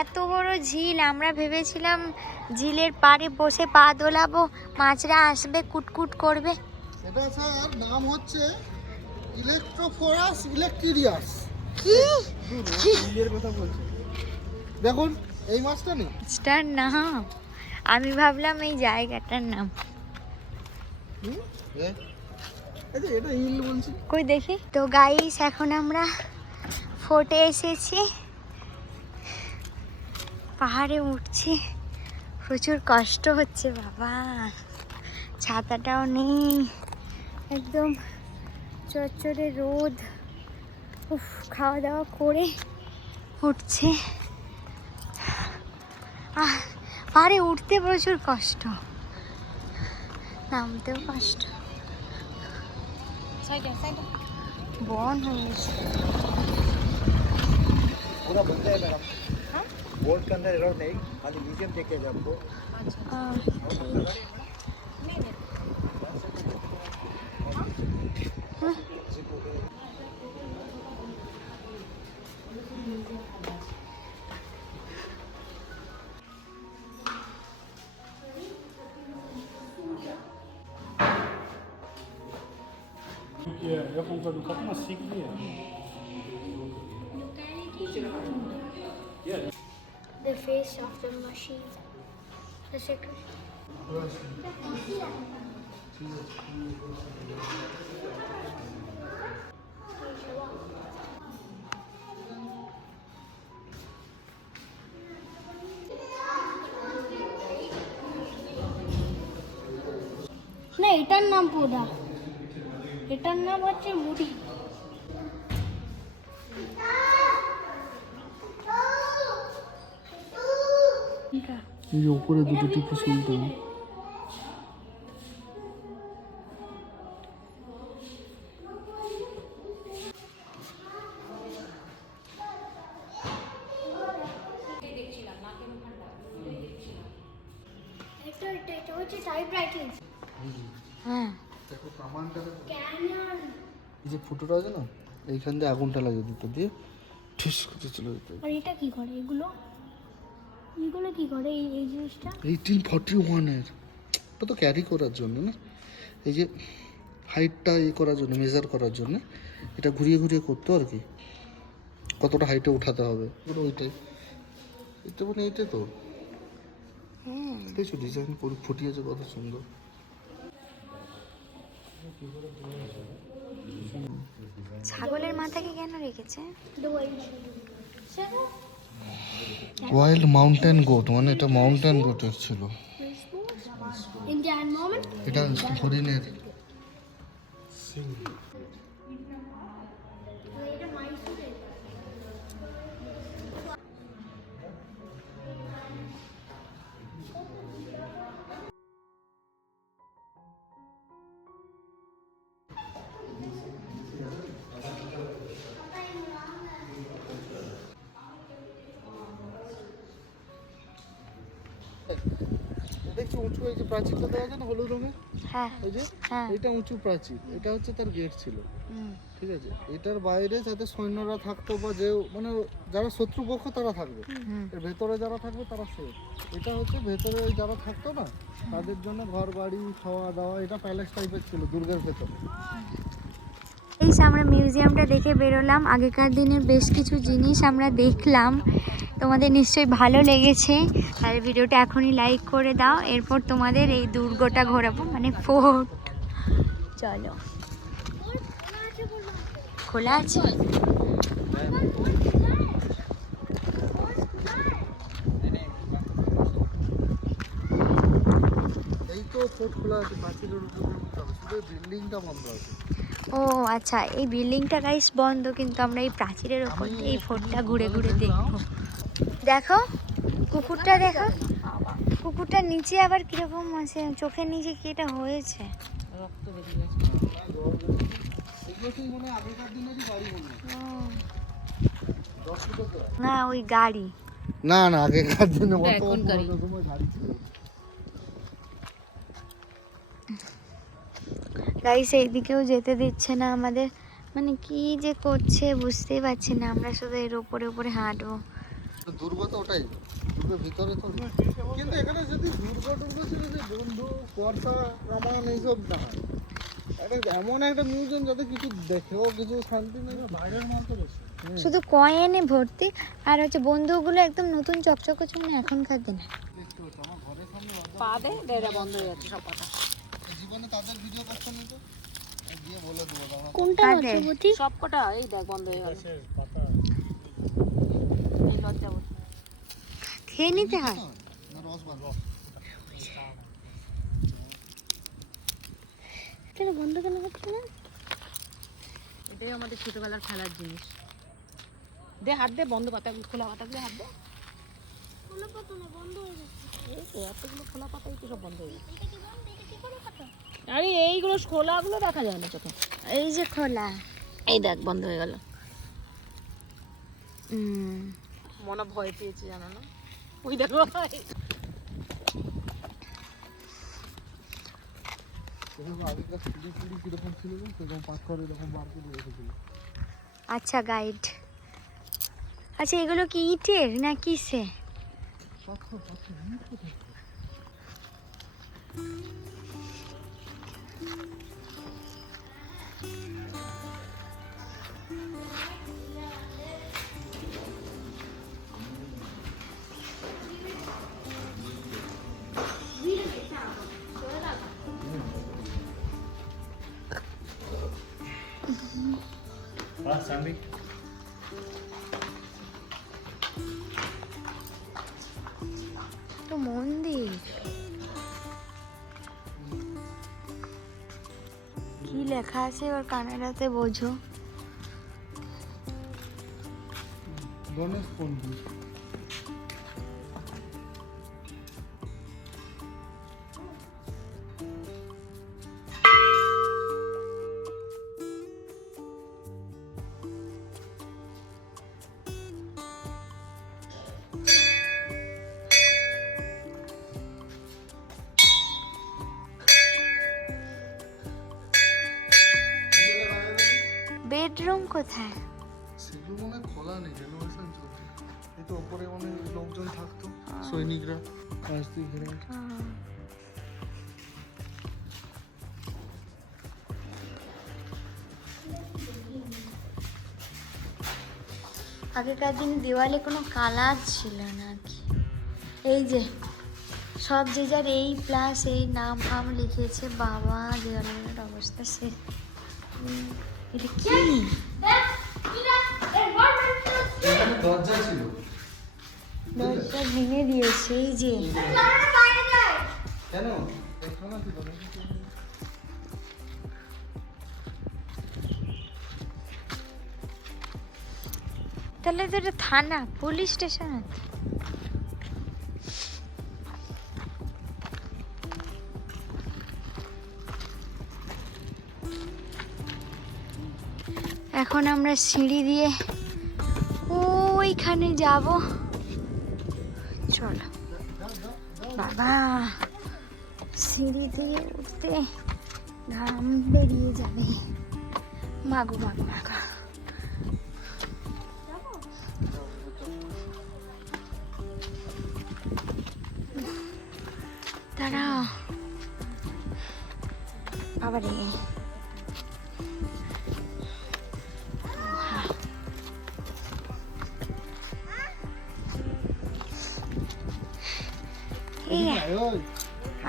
এত বড় ঝিল, আমরা ভেবেছিলাম ঝিলের পাড়ে বসে পা দোলাবো, মাছরা আসবে কুটকুট করবে। এটা স্যার নাম হচ্ছে ইলেকট্রোফোরাস ইলেকট্রিয়াস। কি ঝিলের কথা বলছি, দেখুন এই মাছটা নেই। মাছটার নাম? আমি ভাবলাম এই জায়গাটার নাম। এটা ইল বলছি। কই দেখি তো গাইস, এখন আমরা ফোর্টে এসেছি, পাহাড়ে উঠছি, প্রচুর কষ্ট হচ্ছে বাবা, ছাতাটাও নেই, একদম চড়চড়ে রোদ। উফ, খাওয়া দাওয়া করে উঠছে, পাহাড়ে উঠতে প্রচুর কষ্ট, নামতেও কষ্ট। বন হয়ে গেছে। पूरा बंद है मैडम। बोर्ड के अंदर एलाउड नहीं, खाली म्यूजियम देखे जाए आपको। এখন তো কখনো শিখবি। The face of the machine. The second. না, এটার নাম পোদা, এটার নাম হচ্ছে মুড়ি। এই যে উপরে দুটো টিপু সুলতান। এটা হচ্ছে টাইপরাইটিং। হ্যাঁ, দেখো কামানটা, ক্যানন। এই যে ফুটোটা আছে না, এইখান দিয়ে আগুনটা লাগে দুটো দিয়ে ঠিস করে চলে যেতে। আর এটা কি করে? এগুলো এগুলো কি করে এই জিনিসটা? 1841 এর, ওটা তো ক্যারি করার জন্য না, এই যে হাইটটা করার জন্য, মেজার করার জন্য এটা ঘুরিয়ে ঘুরিয়ে করতো আর কি, কতটা হাইটে উঠাতে হবে পুরো ওইটাই। এটা মানে এইটাই তো দেখছো ডিজাইন করে ফুটিয়েছে কত সুন্দর। ছাগলের মাথাকে কেন রেখেছে? ওয়াইল্ড মাউন্টেন গোট, মানে এটা মাউন্টেন গোটের ছিল, ইন্ডিয়ান মোমেন্ট। এটা হরিণের। এটা মাইসুরের। দেখছি উঁচু এই যে প্রাচীরটা দেওয়া আছে না হলুদ রঙের, হ্যাঁ এই যে হ্যাঁ। এটা উঁচু প্রাচীর, এটা হচ্ছে তার গেট ছিল, হুম। ঠিক আছে। এটার বাইরে যাতে সৈন্যরা থাকতো বা যে মানে যারা শত্রুপক্ষ তারা থাকবে, এর ভেতরে যারা থাকবে তারা সেফ। এটা হচ্ছে ভেতরে যারা থাকতো না তাদের জন্য ঘর বাড়ি খাওয়া দাওয়া, এটা প্যালেস টাইপের ছিল দুর্গের ভেতরে। এই যে আমরা মিউজিয়ামটা দেখে বেরোলাম, আগেকার দিনের বেশ কিছু জিনিস আমরা দেখলাম, তোমাদের নিশ্চয়ই ভালো লেগেছে। তাহলে ভিডিওটা এখনই লাইক করে দাও, এরপর তোমাদের এই দুর্গটা ঘোরাবো, মানে ফোর্ট। চলো, খোলা আছে? এই তো ফোর্ট খোলা আছে, প্রাচীরের উপরে উঠতে হবে, শুধু বিল্ডিংটা বন্ধ আছে। ও আচ্ছা, এই বিল্ডিংটা গাইস বন্ধ, কিন্তু আমরা এই প্রাচীরের ওপর দিয়ে এই ফোর্টটা ঘুরে ঘুরে দেখবো। দেখো কুকুরটা, দেখো কুকুরটার নিচে আবার কিরকম আছে, চোখের নিচে কি এটা হয়েছে? এগুলো কি মনে হয় আগেকার দিনেরই বাড়ি মনে হয়। না, ওই গাড়ি। না না, আগেকার দিনে অত সময় গাড়ি ছিল। গাইস এইদিকেও যেতে দিচ্ছে না আমাদের, মানে কি যে করছে বুঝতেই পারছি না, আমরা শুধু এর উপরে উপরে হাঁটবো। দুর্গ তো ওটাই, দুর্গের ভিতরে তো। কিন্তু এখানে যদি দুর্গ ছিল যে বন্ধু কর্তা রামায়ণ এইসব না, এটা এমন একটা মিউজিয়াম যাতে কিছু দেখেও কিছু শান্তি নেই, বাইরের মাল তো বেশি। শুধু কয়েনে ভর্তি, আর হচ্ছে বন্দুকগুলো একদম নতুন চকচকে, মানে এখনকার দিনে। আমার ঘরের সামনে পা দে এটা বন্ধ হয়ে যাচ্ছে সব কথা। জীবনে তাদের ভিডিও করতে নেই তো গিয়ে বলে দেবো দাঁড়া। কোনটা কাদের? হচ্ছে বুঝি? সব কটা এই দেখ বন্ধ হয়ে গেল। এই লজ্জা বল। খেয়ে নিতে হয়। না রস বার কেন বন্ধ কেন করছে না? এটাই আমাদের ছোটবেলার খেলার জিনিস। দে হাত দে, বন্ধ পাতা খোলা পাতাগুলো হাত দে। খোলা পাতা না, বন্ধ হয়ে যাচ্ছে। এই তো এতগুলো খোলা পাতাই তো সব বন্ধ হয়ে গেছে। এটা কি বন্ধ? এটা কি খোলা পাতা? আরে এইগুলো খোলাগুলো দেখা যায় না চোখে। এই যে খোলা। এই দেখ বন্ধ হয়ে গেল। মনে ভয় পেয়েছে জানো না, ওই দেখো। আগেকার সিঁড়ি ফিড়ি কিরকম ছিল সেরকম পাথর এরকম বার করে রেখেছিল। আচ্ছা গাইড। আচ্ছা এগুলো কি ইটের না কিসে? পাথর পাথর ইট কোথায়? তো মন্দির কি লেখা আছে এবার কানাডাতে বোঝো। গণেশ পন্ডিত। বেডরুম কোথায়? সেগুলো মনে হয় খোলা নেই, রেনোভেশন চলছে। এই তো ওপরে অনেক লোকজন থাকতো, সৈনিকরা পাশ দিয়ে ঘেরা। আগেকার দিনে দেওয়ালে কোনো কালার ছিল না আর কি। এই যে সব যে যার এই প্লাস এই নাম ফাম লিখেছে। বাবা দেওয়ালের অবস্থা সে। এটা কি? এখানে দরজা ছিল, দরজা ভেঙে দিয়েছে। এই যে কেন এখানে ছিল না? তাহলে তো এটা থানা, পুলিশ স্টেশন আছে। এখন আমরা সিঁড়ি দিয়ে ওইখানে যাব। চলো বাবা, সিঁড়ি দিয়ে উঠতে ঘাম বেরিয়ে যাবে। মাগো মাগো মাগো। দাঁড়াও বাবারে। ওই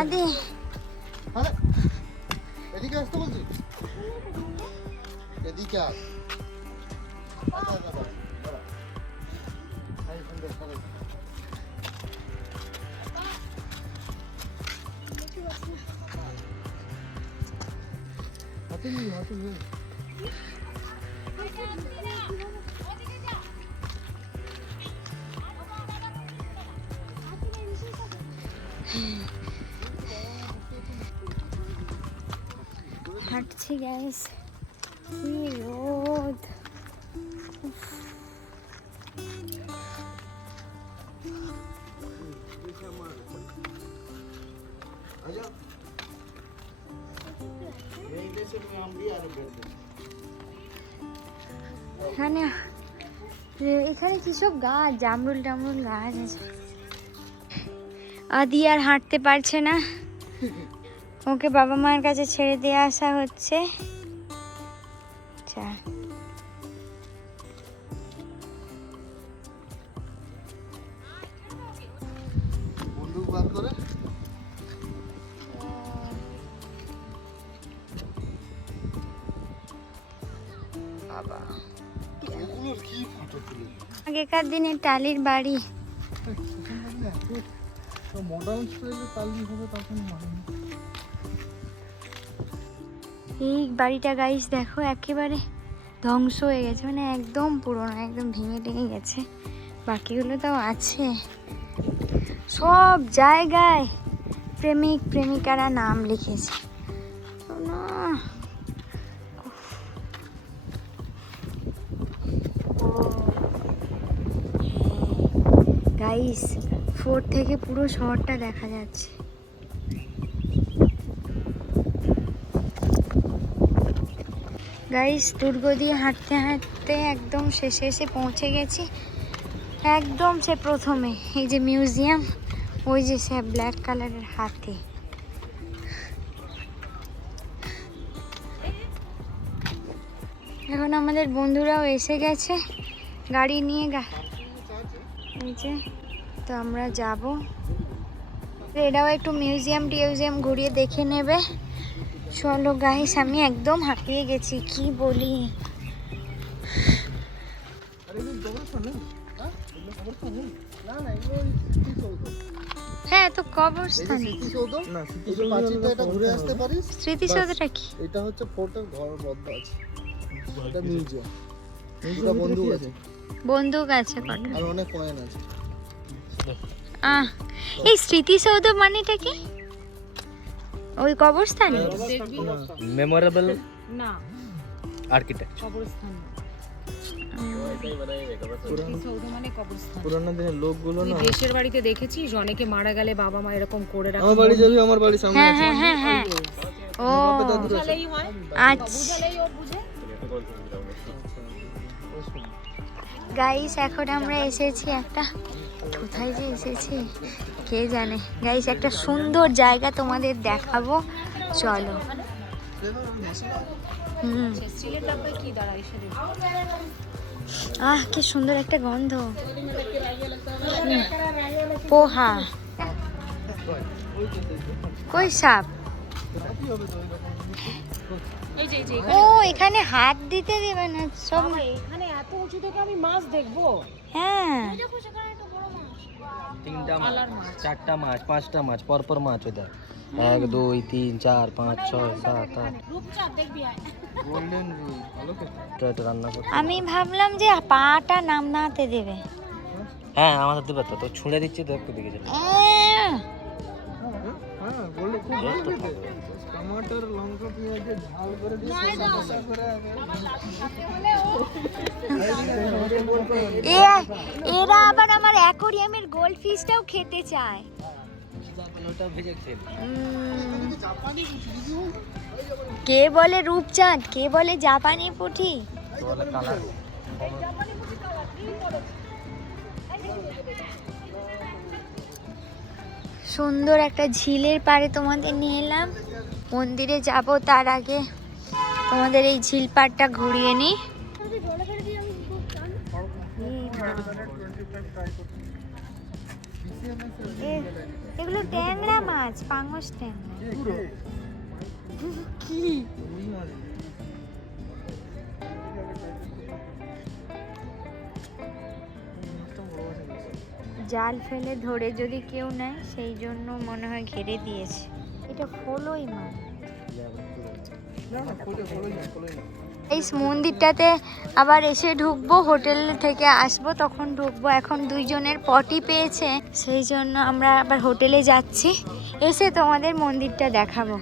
আদে আরে এদিকে আসতে বলছি, এদিকে আস। আচ্ছা আচ্ছা দাঁড়া, এই সুন্দর সরে। হাতে নিয়ে হাতে নিয়ে হাঁটছি গাইস, কি রোদ। আচ্ছা এই দেশে আমি আর বের এখানে এখানে কিসব গাছ, জামরুল টামরুল গাছ আছে। আদি আর হাঁটতে পারছে না, ওকে বাবা মায়ের কাছে ছেড়ে দিয়ে আসা হচ্ছে। আচ্ছা, বন্দুক বার করে বাবা ওগুলোর কি ফটো তুলে আগেকার দিনে টালির বাড়ি। মডার্ন স্টাইলে তালি হবে তখন এই বাড়িটা গাইস দেখো একেবারে ধ্বংস হয়ে গেছে, মানে একদম পুরোনো, একদম ভেঙে টেঙে গেছে। বাকিগুলো তাও আছে। সব জায়গায় প্রেমিক প্রেমিকারা নাম লিখেছে। না গাইস, ফোর্ট থেকে পুরো শহরটা দেখা যাচ্ছে। গাইস, দুর্গ দিয়ে হাঁটতে হাঁটতে একদম শেষে এসে পৌঁছে গেছি। একদম সে প্রথমে এই যে মিউজিয়াম, ওই যে সে ব্ল্যাক কালারের হাতি। এখন আমাদের বন্ধুরাও এসে গেছে গাড়ি নিয়ে। এই যে, তো আমরা যাব। এরাও একটু মিউজিয়াম টিউজিয়াম ঘুরিয়ে দেখে নেবে। চলো গাইস, আমি একদম হাঁপিয়ে গেছি, কি বলি। হ্যাঁ, তো কবরস্থান। ঘুরে আসতে পারিস। স্মৃতিসৌধটা কি? এটা হচ্ছে ফোর্টের ঘর বদ্ধ আছে, এটা মিউজিয়াম। এটা বন্দুক আছে, বন্দুক আছে কটা, আর অনেক কয়েন আছে। এই স্মৃতিসৌধ মানেটা কি? ওই কবরস্থান? মেমোরেবল না, আর্কিটেক্ট। কবরস্থান না। স্মৃতিসৌধ মানে কবরস্থান। পুরানো দিনের লোকগুলো তুই না, দেশের বাড়িতে দেখেছিস অনেকে মারা গেলে বাবা মা এরকম করে রাখে। আমার বাড়ি যাবি, আমার বাড়ির সামনে হ্যাঁ আছে। হ্যাঁ হ্যাঁ হ্যাঁ। ও বুঝালেই হয়, আচ্ছা বুঝালেই ও বুঝে। গাইস, এখন আমরা এসেছি একটা, কোথায় যে এসেছি কে জানে। গাইস, একটা সুন্দর জায়গা তোমাদের দেখাবো, চলো। স্টিলের ডাব্বায় কি দাঁড়ায় এসে দেখো। কি সুন্দর একটা গন্ধ। পোহা, কই সাপ? এই যে এই যে ও, এখানে হাত দিতে দেবে না সব। এখানে এত উঁচু থেকে আমি মাছ দেখবো। হ্যাঁ, তিনটা মাছ, চারটা মাছ, পাঁচটা মাছ, পরপর মাছ ওদের। 1 2 3 4 5 6 7 8। রূপচাঁদ দেখবি আয়। গোল্ডেন রুল ভালো খেতে। এটা রান্না করতে। আমি ভাবলাম যে পাটা নামতে দেবে। হ্যাঁ, আমাদের দিবে তো ছুঁড়ে দিচ্ছি তো একটু দিকে চলে। হ্যাঁ, গোল্ডেন খুব ভালো খেতে। টমেটোর লঙ্কা পেঁয়াজ দিয়ে ঝাল করে দিয়ে কষা করে এরা আবার আমার অ্যাকোরিয়ামের গোল্ড ফিশটাও খেতে চায়। ওটা ভেজে খেয়ে। কে বলে রূপচাঁদ, কে বলে জাপানি পুঁটি। তো বলে কালার। সুন্দর একটা ঝিলের পাড়ে তোমাদের নিয়ে এলাম। মন্দিরে যাব তার আগে তোমাদের এই ঝিল পাড়টা ঘুরিয়ে নিই। এগুলো ট্যাংরা মাছ, পাঙ্গস ট্যাংরা। কি জাল ফেলে ধরে যদি কেউ নেয়, সেই জন্য মনে হয় ঘিরে দিয়েছে। এটা ফলই মাছ। এই মন্দিরটাতে আবার এসে ঢুকবো, হোটেল থেকে আসবো তখন ঢুকবো। এখন দুইজনের পটি পেয়েছে, সেই জন্য আমরা আবার হোটেলে যাচ্ছি। এসে তোমাদের মন্দিরটা দেখাবো।